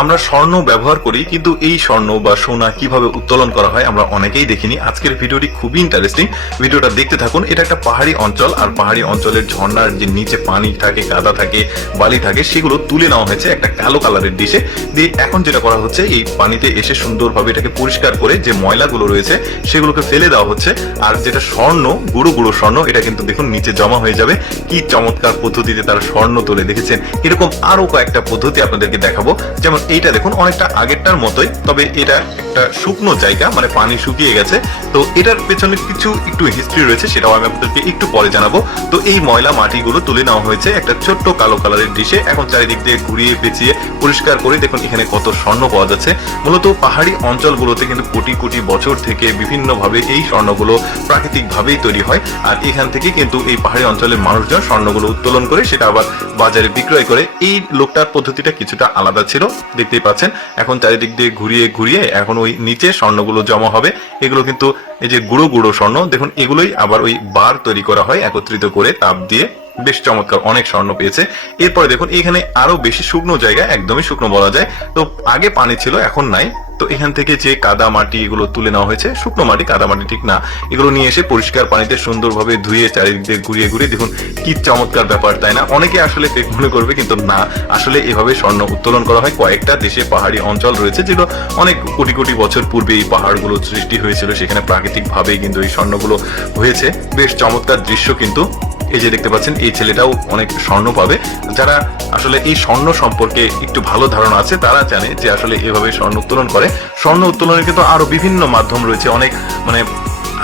আমরা স্বর্ণ ব্যবহার করি, কিন্তু এই স্বর্ণ বা সোনা কিভাবে উত্তোলন করা হয় আমরা অনেকেই দেখিনি। আজকের ভিডিওটি খুবই ইন্টারেস্টিং, ভিডিওটা দেখতে থাকুন। এটা একটা পাহাড়ি অঞ্চল, আর পাহাড়ি অঞ্চলের ঝর্ণার যে নিচে পানি থাকে, কাদা থাকে, বালি থাকে, সেগুলো তুলে নেওয়া হয়েছে একটা কালো কালারের ডিশে দিয়ে। এখন যেটা করা হচ্ছে, এই পানিতে এসে সুন্দরভাবে এটাকে পরিষ্কার করে যে ময়লাগুলো রয়েছে সেগুলোকে ফেলে দেওয়া হচ্ছে। আর যেটা স্বর্ণ, গুঁড়ো গুঁড়ো স্বর্ণ, এটা কিন্তু দেখুন নিচে জমা হয়ে যাবে। কি চমৎকার পদ্ধতিতে তারা স্বর্ণ তোলে, দেখেছেন? এরকম আরো কয়েকটা পদ্ধতি আপনাদেরকে দেখাবো। যেমন এইটা দেখুন, অনেকটা আগেরটার মতোই, তবে এটা একটা শুকনো জায়গা, মানে পানি শুকিয়ে গেছে। তো এটার পেছনে কিছু একটু হিস্ট্রি রয়েছে, সেটাও আমি আপনাদেরকে একটু পরে জানাবো। তো এই ময়লা মাটিগুলো তুলে নেওয়া হয়েছে একটা ছোট্ট কালো কালারের ডিশে। এখন চারিদিক দিয়ে ঘুরিয়ে পেঁচিয়ে পরিষ্কার করে দেখুন এখানে কত স্বর্ণ পাওয়া যাচ্ছে। মূলত পাহাড়ি অঞ্চলগুলোতে কিন্তু কোটি কোটি বছর থেকে বিভিন্নভাবে এই স্বর্ণগুলো প্রাকৃতিক ভাবেই তৈরি হয়। আর এখান থেকে কিন্তু এই পাহাড়ি অঞ্চলের মানুষজন স্বর্ণগুলো উত্তোলন করে সেটা আবার বাজারে বিক্রয় করে। এই লোকটার পদ্ধতিটা কিছুটা আলাদা ছিল, দেখতেই পাচ্ছেন। এখন চারিদিক দিয়ে ঘুরিয়ে ঘুরিয়ে এখন ওই নিচে স্বর্ণগুলো জমা হবে। এগুলো কিন্তু এই যে গুঁড়ো গুঁড়ো স্বর্ণ, দেখুন এগুলোই আবার ওই বার তৈরি করা হয় একত্রিত করে তাপ দিয়ে। বেশ চমৎকার, অনেক স্বর্ণ পেয়েছে। এরপরে দেখুন এখানে আরো বেশি শুকনো জায়গা, একদমই শুকনো বলা যায়। তো আগে পানি ছিল, এখন নাই। তো এখান থেকে যে কাদা মাটি এগুলো তুলে নেওয়া হয়েছে, শুকনো মাটি, কাদা মাটি ঠিক না, এগুলো নিয়ে এসে পরিষ্কার পানিতে সুন্দরভাবে ধুয়ে চারিদিক দিয়ে ঘুরিয়ে ঘুরিয়ে দেখুন কি চমৎকার ব্যাপার, তাই না? অনেকে আসলে ফেক মনে করবে, কিন্তু না, আসলে এভাবে স্বর্ণ উত্তোলন করা হয়। কয়েকটা দেশে পাহাড়ি অঞ্চল রয়েছে যেগুলো অনেক কোটি কোটি বছর পূর্বে এই পাহাড়গুলো সৃষ্টি হয়েছিল, সেখানে প্রাকৃতিক ভাবেই কিন্তু এই স্বর্ণগুলো হয়েছে। বেশ চমৎকার দৃশ্য কিন্তু। এই যে দেখতে পাচ্ছেন, এই ছেলেটাও অনেক স্বর্ণ পাবে। যারা আসলে এই স্বর্ণ সম্পর্কে একটু ভালো ধারণা আছে তারা জানে যে আসলে এভাবে স্বর্ণ উত্তোলন করে। স্বর্ণ উত্তোলনের কিন্তু আরো বিভিন্ন মাধ্যম রয়েছে, অনেক মানে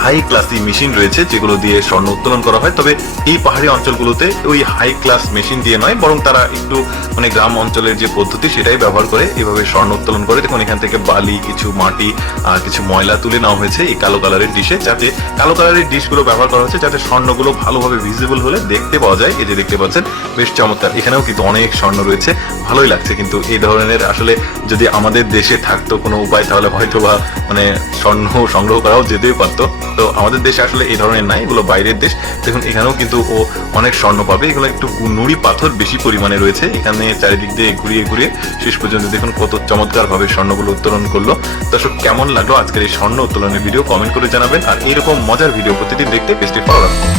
হাই ক্লাসি মেশিন রয়েছে যেগুলো দিয়ে স্বর্ণ উত্তোলন করা হয়। তবে এই পাহাড়ি অঞ্চলগুলোতে ওই হাই ক্লাস মেশিন দিয়ে নয়, বরং তারা একটু মানে গ্রাম অঞ্চলের যে পদ্ধতি সেটাই ব্যবহার করে এভাবে স্বর্ণ উত্তোলন করে। দেখুন এখান থেকে বালি, কিছু মাটি আর কিছু ময়লা তুলে নেওয়া হয়েছে এই কালো কালারের ডিশে, যাতে কালো কালারের ডিশগুলো ব্যবহার করা হচ্ছে যাতে স্বর্ণগুলো ভালোভাবে ভিজিবল হলে দেখতে পাওয়া যায়। এই যে দেখতে পাচ্ছেন বেশ চমৎকার, এখানেও কিন্তু অনেক স্বর্ণ রয়েছে। ভালোই লাগছে কিন্তু এই ধরনের। আসলে যদি আমাদের দেশে থাকতো কোনো উপায়, তাহলে হয়তো বা মানে স্বর্ণ সংগ্রহ করাও যেতেই পারতো। তো আমাদের দেশে আসলে এই ধরনের নাই, এগুলো বাইরের দেশ। দেখুন এখানেও কিন্তু ও অনেক স্বর্ণ পাবে। এগুলো একটু নুড়ি পাথর বেশি পরিমাণে রয়েছে এখানে। চারিদিক দিয়ে ঘুরিয়ে ঘুরিয়ে শেষ পর্যন্ত দেখুন কত চমৎকার ভাবে স্বর্ণগুলো উত্তোলন করলো। দর্শক, কেমন লাগলো আজকের এই স্বর্ণ উত্তোলনের ভিডিও কমেন্ট করে জানাবেন। আর এরকম মজার ভিডিও প্রতিদিন দেখতে পেজটি ফলো রাখুন।